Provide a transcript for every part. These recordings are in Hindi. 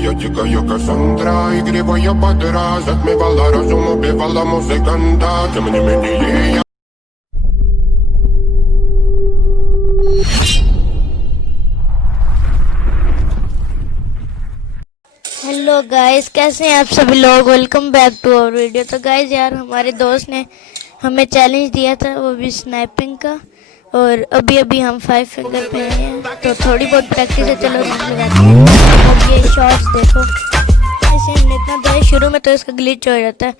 я тікаю Кассандра, і гріво я подра, затмівала розум, убивала музиканта, тим не мені я. हेलो गाइस, कैसे हैं आप सभी लोग। Welcome back to our video. तो गाइस यार, हमारे दोस्त ने हमें चैलेंज दिया था, वो भी स्नैपिंग का। और अभी अभी हम 5 फिंगर पे हैं, तो थोड़ी बहुत प्रैक्टिस है, चलो रूम लगाते हैं। अब ये शॉट्स देखो, ऐसे हमने इतना दिया शुरू में तो इसका ग्लिच हो जाता है।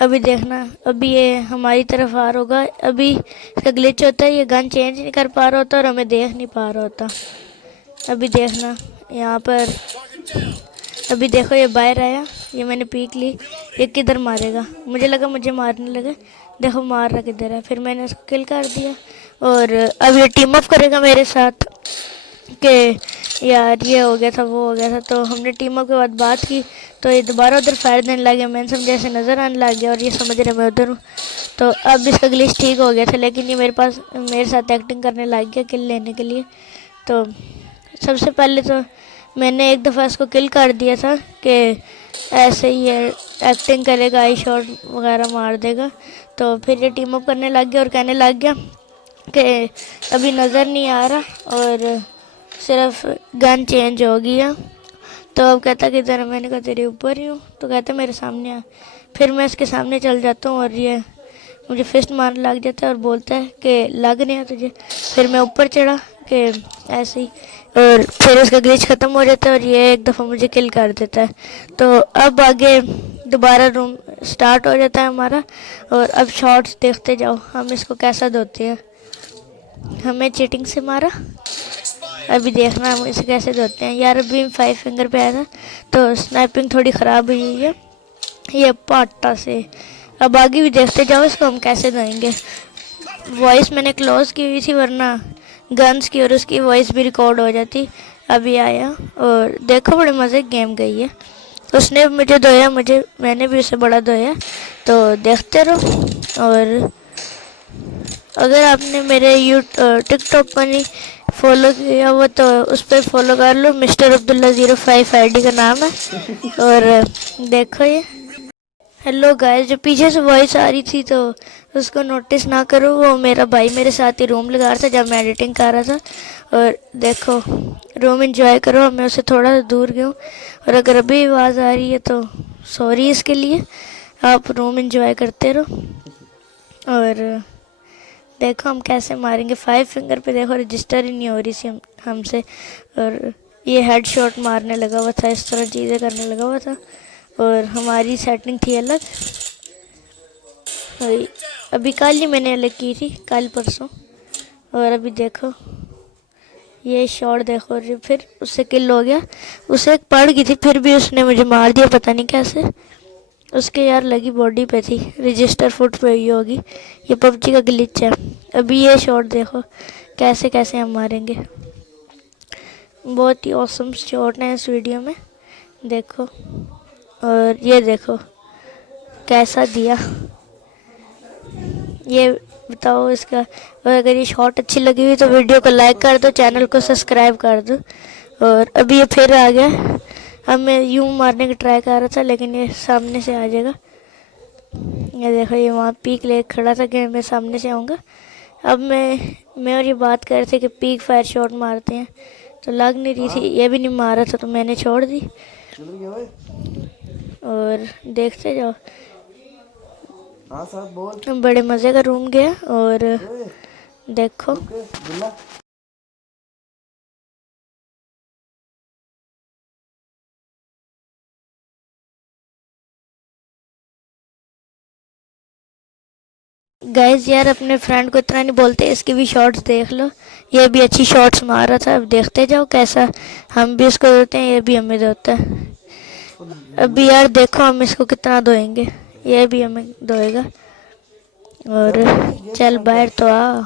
अभी देखना, अभी ये हमारी तरफ आ रहा होगा, अभी इसका ग्लिच होता है, ये गन चेंज नहीं कर पा रहा होता और हमें देख नहीं पा रहा होता। अभी देखना यहाँ पर, अभी देखो ये बाहर आया, ये मैंने पीक ली, ये किधर मारेगा, मुझे लगा मुझे मारने लगे, देखो मार रहा किधर है, फिर मैंने उसको किल कर दिया। और अब ये टीम अप करेगा मेरे साथ कि यार ये हो गया था, वो हो गया था। तो हमने टीम अप के बाद बात की, तो ये दोबारा उधर फायर देने लग गया, मैंने समझा ऐसे नज़र आने लग गया और ये समझ रहे मैं उधर हूँ। तो अब इसका ग्लिच ठीक हो गया था, लेकिन ये मेरे साथ एक्टिंग करने लग गया किल लेने के लिए। तो सबसे पहले तो मैंने एक दफ़ा इसको किल कर दिया था कि ऐसे ही ये एक्टिंग करेगा, आई शॉट वगैरह मार देगा। तो फिर ये टीम अप करने लग गया और कहने लग गया कि अभी नज़र नहीं आ रहा और सिर्फ गन चेंज हो गया। तो अब कहता कि ज़रा, मैंने कहा तेरे ऊपर ही हूँ, तो कहता मेरे सामने आ। फिर मैं इसके सामने चल जाता हूँ और ये मुझे फिस्ट मारने लग जाता है और बोलता है कि लग नहीं है तुझे। फिर मैं ऊपर चढ़ा कि ऐसे ही, और फिर उसका ग्लिच ख़त्म हो जाता है और ये एक दफ़ा मुझे किल कर देता है। तो अब आगे दोबारा रूम स्टार्ट हो जाता है हमारा, और अब शॉट्स देखते जाओ हम इसको कैसा धोते हैं। हमें चीटिंग से मारा, अभी देखना हम इसे कैसे धोते हैं। यार अभी 5 फिंगर पे आया था, तो स्नाइपिंग थोड़ी ख़राब हुई है ये पाटा से। अब आगे भी देखते जाओ इसको हम कैसे धोएंगे। वॉइस मैंने क्लोज की हुई थी, वरना गन्स की और उसकी वॉइस भी रिकॉर्ड हो जाती। अभी आया और देखो बड़े मज़े की गेम गई है। उसने मुझे धोया, मैंने भी उसे बड़ा धोया। तो देखते रहो, और अगर आपने मेरे टिकटॉक पर नहीं फॉलो किया हुआ तो उस पर फॉलो कर लो, मिस्टर अब्दुल्ला 05 आईडी का नाम है। और देखो ये, हेलो गाइस, जो पीछे से वॉइस आ रही थी तो उसको नोटिस ना करो, वो मेरा भाई मेरे साथ ही रूम लगा रहा था जब मैं एडिटिंग कर रहा था। और देखो रूम एंजॉय करो, मैं उससे थोड़ा दूर गया हूँ, और अगर अभी आवाज़ आ रही है तो सॉरी इसके लिए। आप रूम एंजॉय करते रहो। और देखो हम कैसे मारेंगे 5 फिंगर पे, देखो रजिस्टर ही नहीं हो रही थी हमसे, और ये हेड शॉट मारने लगा हुआ था, इस तरह चीज़ें करने लगा हुआ था, और हमारी सेटिंग थी अलग। अभी कल ही मैंने अलग की थी, कल परसों। और अभी देखो ये शॉट देखो, और फिर उससे किल हो गया, उसे एक पड़ गई थी फिर भी उसने मुझे मार दिया, पता नहीं कैसे। उसके यार लगी बॉडी पे थी, रजिस्टर फुट पे हुई होगी, ये पबजी का ग्लिच है। अभी ये शॉट देखो कैसे कैसे हम मारेंगे, बहुत ही ऑसम शॉट है इस वीडियो में, देखो। और ये देखो कैसा दिया, ये बताओ इसका। और अगर ये शॉट अच्छी लगी हुई तो वीडियो को लाइक कर दो, चैनल को सब्सक्राइब कर दो। और अभी ये फिर आ गया, अब मैं यूं मारने की ट्राई कर रहा था लेकिन ये सामने से आ जाएगा। ये देखो ये वहाँ पीक ले खड़ा था कि मैं सामने से आऊँगा। अब मैं और ये बात कर रहे थे कि पीक फायर शॉट मारते हैं, तो लग नहीं रही थी, ये भी नहीं मार रहा था तो मैंने छोड़ दी। और देखते जाओ, बड़े मज़े का रूम गया। और देखो गाइज, यार अपने फ्रेंड को इतना नहीं बोलते, इसकी भी शॉट्स देख लो, ये भी अच्छी शॉट्स मार रहा था। अब देखते जाओ कैसा हम भी इसको देते हैं, ये भी हमें देता है। अभी यार देखो हम इसको कितना धोएंगे, ये भी हमें धोएगा। और चल बाहर तो आ,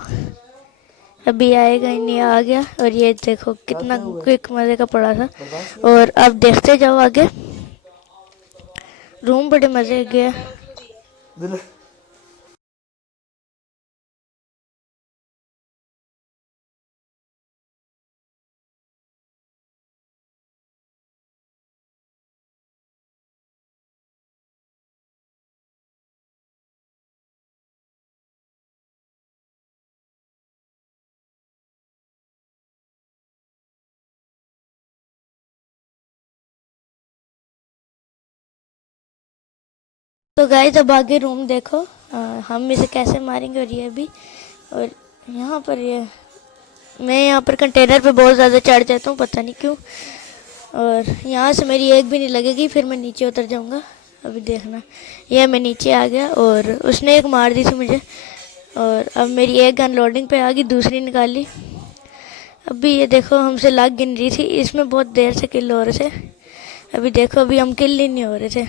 अभी आएगा ही नहीं, आ गया। और ये देखो कितना क्विक मज़े का पड़ा था। और अब देखते जाओ आगे, रूम बड़े मज़े गया। तो गाइस अब आगे रूम देखो, हम इसे कैसे मारेंगे। और ये भी, और यहाँ पर ये मैं यहाँ पर कंटेनर पे बहुत ज़्यादा चढ़ जाता हूँ, पता नहीं क्यों। और यहाँ से मेरी एक भी नहीं लगेगी, फिर मैं नीचे उतर जाऊँगा। अभी देखना, ये मैं नीचे आ गया और उसने एक मार दी थी मुझे। और अब मेरी एक गन लोडिंग पे आ गई, दूसरी निकाली। अभी ये देखो हमसे लाग गिन रही थी, इसमें बहुत देर से किल हो रहे थे। अभी देखो अभी हम किल ही नहीं हो रहे थे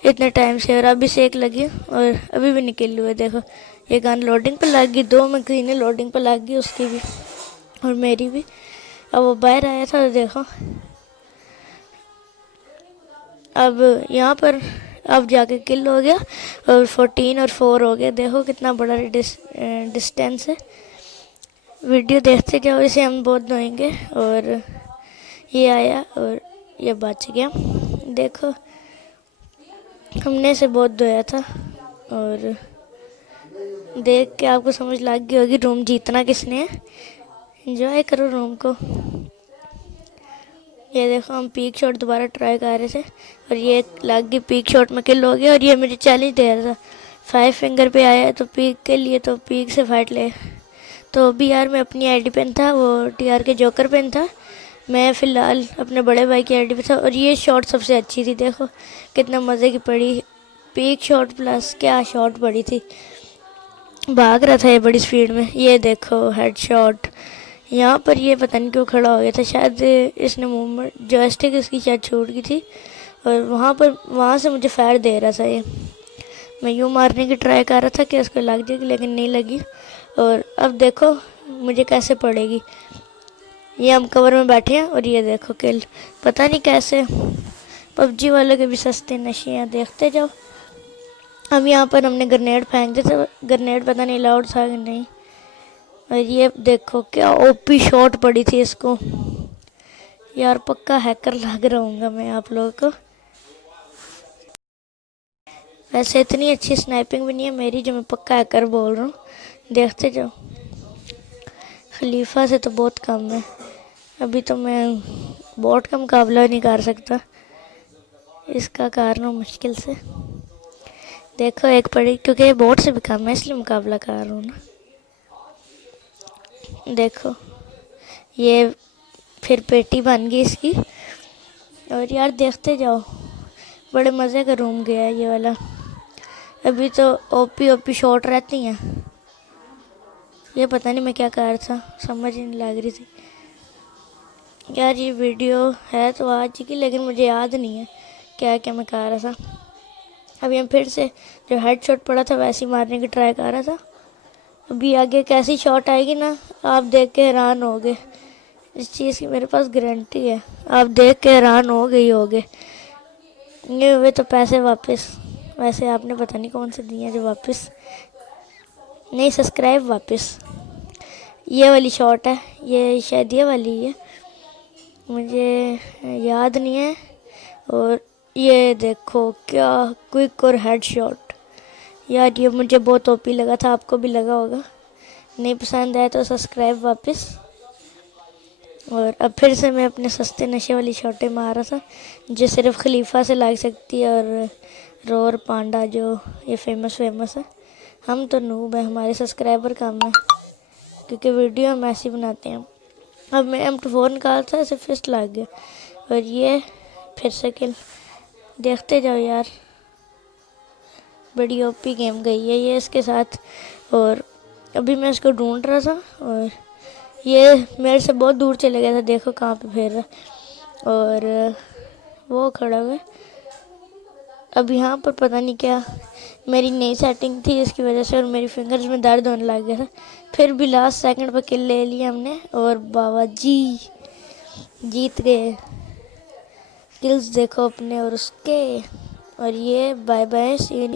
इतने टाइम से, और अभी से एक लगी और अभी भी नहीं किल हुए। देखो ये गन लोडिंग पे लग गई, 2 मशीनें लोडिंग पे लग गई, उसकी भी और मेरी भी। अब वो बाहर आया था और देखो अब यहाँ पर अब जाके किल हो गया और 14 और 4 हो गया। देखो कितना बड़ा डिस्टेंस है। वीडियो देखते जाओ, इसे हम बहुत धोएंगे। और ये आया और ये बच गया। देखो हमने इसे बहुत धोया था और देख के आपको समझ लग गई होगी रूम जीतना किसने है। एंजॉय करो रूम को। ये देखो हम पीक शॉट दोबारा ट्राई कर रहे थे और ये लग गई, पीक शॉट में किल हो गया। और ये मुझे चैलेंज दे रहा था 5 फिंगर पे आया है तो पीक के लिए, तो पीक से फाइट ले। तो अभी यार मैं अपनी आईडी पेन था, वो टीआर के जोकर पेन था। मैं फ़िलहाल अपने बड़े भाई की आईडी पे था और ये शॉट सबसे अच्छी थी। देखो कितना मज़े की पड़ी, पीक शॉट प्लस क्या शॉट पड़ी थी। भाग रहा था ये बड़ी स्पीड में। ये देखो हेड शॉट। यहाँ पर ये पता नहीं क्यों खड़ा हो गया था, शायद इसने मूवमेंट जॉयस्टिक इसकी शायद छूट गई थी और वहाँ से मुझे फायर दे रहा था। ये मैं यूँ मारने की ट्राई कर रहा था कि उसको लग जाएगी, लेकिन नहीं लगी। और अब देखो मुझे कैसे पड़ेगी। ये हम कवर में बैठे हैं और ये देखो किल, पता नहीं कैसे। पबजी वालों के भी सस्ते नशे हैं, देखते जाओ। हम यहाँ पर हमने ग्रेनेड फेंक दिए थे, ग्रेनेड पता नहीं अलाउड था कि नहीं। और ये देखो क्या ओपी शॉट पड़ी थी इसको। यार पक्का हैकर लग रहूँगा मैं आप लोगों को। वैसे इतनी अच्छी स्नाइपिंग भी नहीं है मेरी जो मैं पक्का हैकर बोल रहा हूँ, देखते जाओ। खलीफा से तो बहुत कम है, अभी तो मैं बॉट का मुकाबला नहीं कर सकता, इसका कारण हूँ मुश्किल से। देखो एक पड़ी, क्योंकि ये बॉट से भी कम है इसलिए मुकाबला कर रहा हूँ ना। देखो ये फिर पेटी बन गई इसकी। और यार देखते जाओ, बड़े मज़े का रूम गया है ये वाला। अभी तो ओपी शॉट रहती हैं। ये पता नहीं मैं क्या कर रहा था, समझ ही नहीं लग रही थी। यार ये वीडियो है तो आज की, लेकिन मुझे याद नहीं है क्या क्या मैं कर रहा था। अभी हम फिर से जो हेड शॉट पड़ा था वैसे ही मारने की ट्राई कर रहा था। अभी आगे कैसी शॉट आएगी ना, आप देख के हैरान होगे। इस चीज़ की मेरे पास गारंटी है, आप देख के हैरान हो गई होगे। ये हुए तो पैसे वापस, वैसे आपने पता नहीं कौन से दिए हैं जो वापस नहीं, सब्सक्राइब वापस। ये वाली शॉट है, ये शायद ये वाली है, मुझे याद नहीं है। और ये देखो क्या क्विक और हेड शॉट। यार ये मुझे बहुत ओपी लगा था, आपको भी लगा होगा। नहीं पसंद आया तो सब्सक्राइब वापस। और अब फिर से मैं अपने सस्ते नशे वाली शॉटें मार रहा था जो सिर्फ खलीफा से लग सकती है, और रोर पांडा जो ये फेमस है। हम तो नूब हैं, हमारे सब्सक्राइबर कम है क्योंकि वीडियो हम ऐसी बनाते हैं। अब मैं M24 निकालता था, ऐसे फिस्ट लग गया। और ये फिर से किल, देखते जाओ यार, बड़ी ओपी गेम गई है ये इसके साथ। और अभी मैं इसको ढूंढ रहा था और ये मेरे से बहुत दूर चले गया था। देखो कहाँ पे फिर रहा, और वो खड़ा हुआ है। अब यहाँ पर पता नहीं क्या मेरी नई सेटिंग थी इसकी वजह से, और मेरी फिंगर्स में दर्द होने लग गया था। फिर भी लास्ट सेकंड पर किल ले लिया हमने और बाबा जी जीत गए। किल्स देखो अपने और उसके। और ये बाय बाय, सी यू।